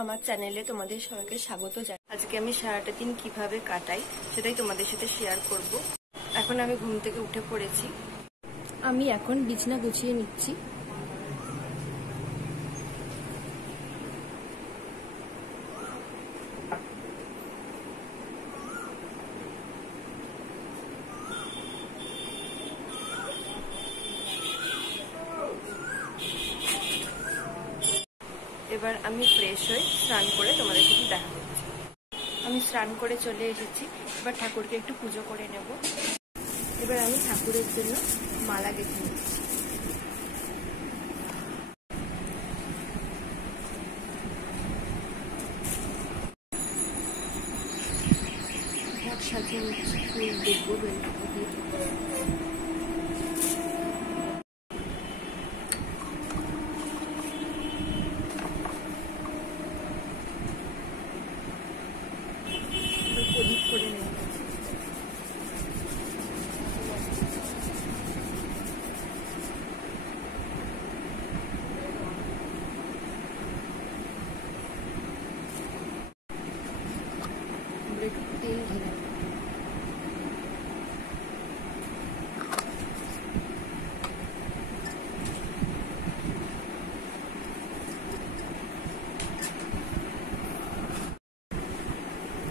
আমার চ্যানেলে তোমাদের সবাইকে স্বাগত জানাই। আজকে আমি সারাটা দিন কিভাবে কাটাই সেটাই তোমাদের সাথে শেয়ার করব। এখন আমি ঘুম থেকে উঠে পড়েছি। আমি এখন বিছানা গুছিয়ে নিচ্ছি। এবার আমি ফ্রেশ হয়ে স্নান করে তোমাদের সাথে দেখা করছি। আমি স্নান করে চলে এসেছি। এবার ঠাকুরকে একটু পুজো করে নেব। এবার আমি ঠাকুরের জন্য মালা গেঁথে নিচ্ছি। সাজিয়ে নিচ্ছি, ফুল দেখবো বেলপাতা দিয়ে। প্রদীপ করে নেব। একটু তেল ঢেলে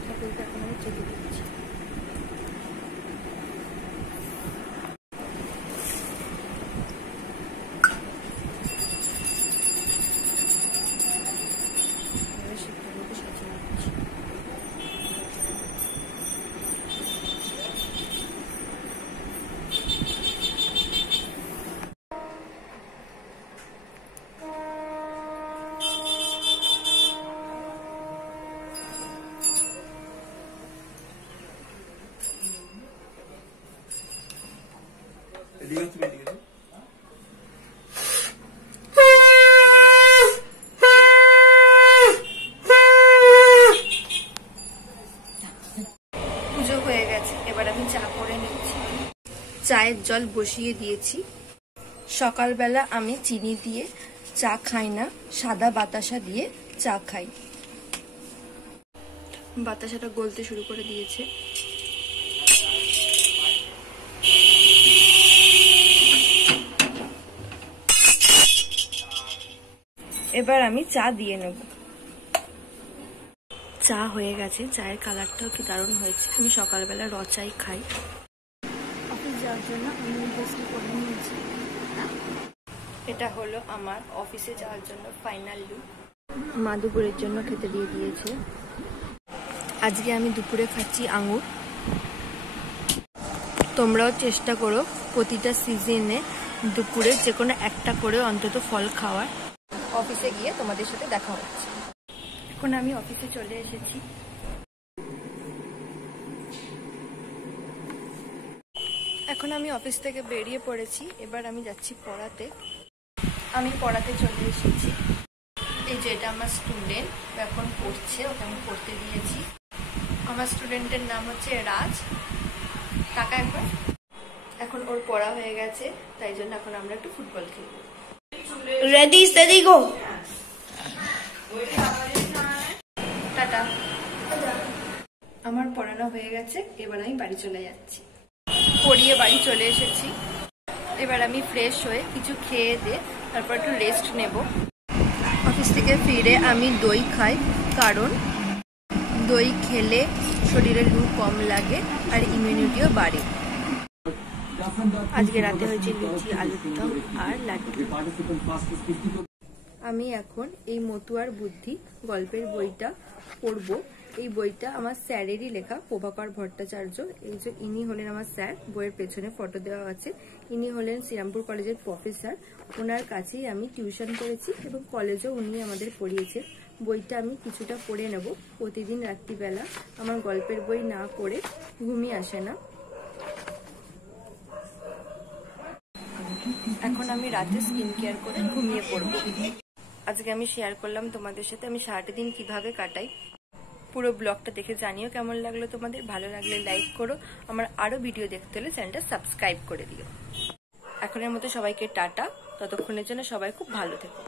ঠাকুরকে এখন আমি চেপে দিচ্ছি। পুজো হয়ে গেছে, এবার আমি চা করে নিচ্ছি। চায়ের জল বসিয়ে দিয়েছি। সকালবেলা আমি চিনি দিয়ে চা খাই না, সাদা বাতাসা দিয়ে চা খাই। বাতাসাটা গলতে শুরু করে দিয়েছে। এবার আমি চা দিয়ে নেব। চা হয়ে গেছে, চায়ের কালারটাও কি দারুণ হয়েছে। আমি সকালবেলা র চাই খাই। অফিস যাওয়ার জন্য আমি ড্রেসটা পরে নিয়েছি। এটা হলো আমার অফিসে যাওয়ার জন্য ফাইনাল লুক। মা দুপুরের জন্য খেতে দিয়ে দিয়েছে। আজকে আমি দুপুরে খাচ্ছি আঙুর। তোমরাও চেষ্টা করো প্রতিটা সিজনে দুপুরে যে কোনো একটা করে অন্তত ফল খাওয়ার। অফিসে গিয়ে তোমাদের সাথে দেখা হচ্ছে। এখন আমি অফিসে চলে এসেছি। এখন আমি অফিস থেকে বেরিয়ে পড়েছি। এবার আমি যাচ্ছি পড়াতে। আমি পড়াতে চলে এসেছি। এই যে এটা আমার স্টুডেন্ট, এখন পড়ছে, ওকে আমি পড়তে দিয়েছি। আমার স্টুডেন্টের নাম হচ্ছে রাজ। টাকা একবার। এখন ওর পড়া হয়ে গেছে, তাই জন্য এখন আমরা একটু ফুটবল খেলবো। Ready steady go. টাটা। আমার পড়ানো হয়ে গেছে, এবার আমি বাড়ি চলে যাচ্ছি। পড়িয়ে বাড়ি চলে এসেছি। এবার আমি ফ্রেশ হয়ে কিছু খেয়ে দিয়ে তারপর একটু রেস্ট নেব। অফিস থেকে ফিরে আমি দই খাই, কারণ দই খেলে শরীরে লু কম লাগে আর ইমিউনিটিও বাড়ে। আজকে রাতে হয়েছে লুচি, আলুর দম আর লাড্ডু। আমি এখন এই মতুয়ার বুদ্ধি গল্পের বইটা পড়ব। এই বইটা আমার স্যারেরই লেখা, প্রভাকর ভট্টাচার্য। এই যে ইনি হলেন আমার স্যার, বইয়ের পেছনে ফটো দেওয়া আছে। ইনি হলেন শ্রীরামপুর কলেজের প্রফেসর। ওনার কাছেই আমি টিউশন করেছি এবং কলেজেও উনি আমাদের পড়িয়েছে। বইটা আমি কিছুটা পড়ে নেব। প্রতিদিন রাত্রিবেলা আমার গল্পের বই না পড়ে ঘুমিয়ে আসে না। এখন আমি রাতে স্কিন কেয়ার করে ঘুমিয়ে পড়ব। আজকে আমি শেয়ার করলাম তোমাদের সাথে আমি সারাটা দিন কিভাবে কাটাই। পুরো ব্লগটা দেখে জানিও কেমন লাগলো তোমাদের। ভালো লাগলে লাইক করো। আমার আরো ভিডিও দেখতে হলে চ্যানেলটা সাবস্ক্রাইব করে দিও। এখনের মতো সবাইকে টাটা। ততক্ষণের জন্য সবাই খুব ভালো থেকো।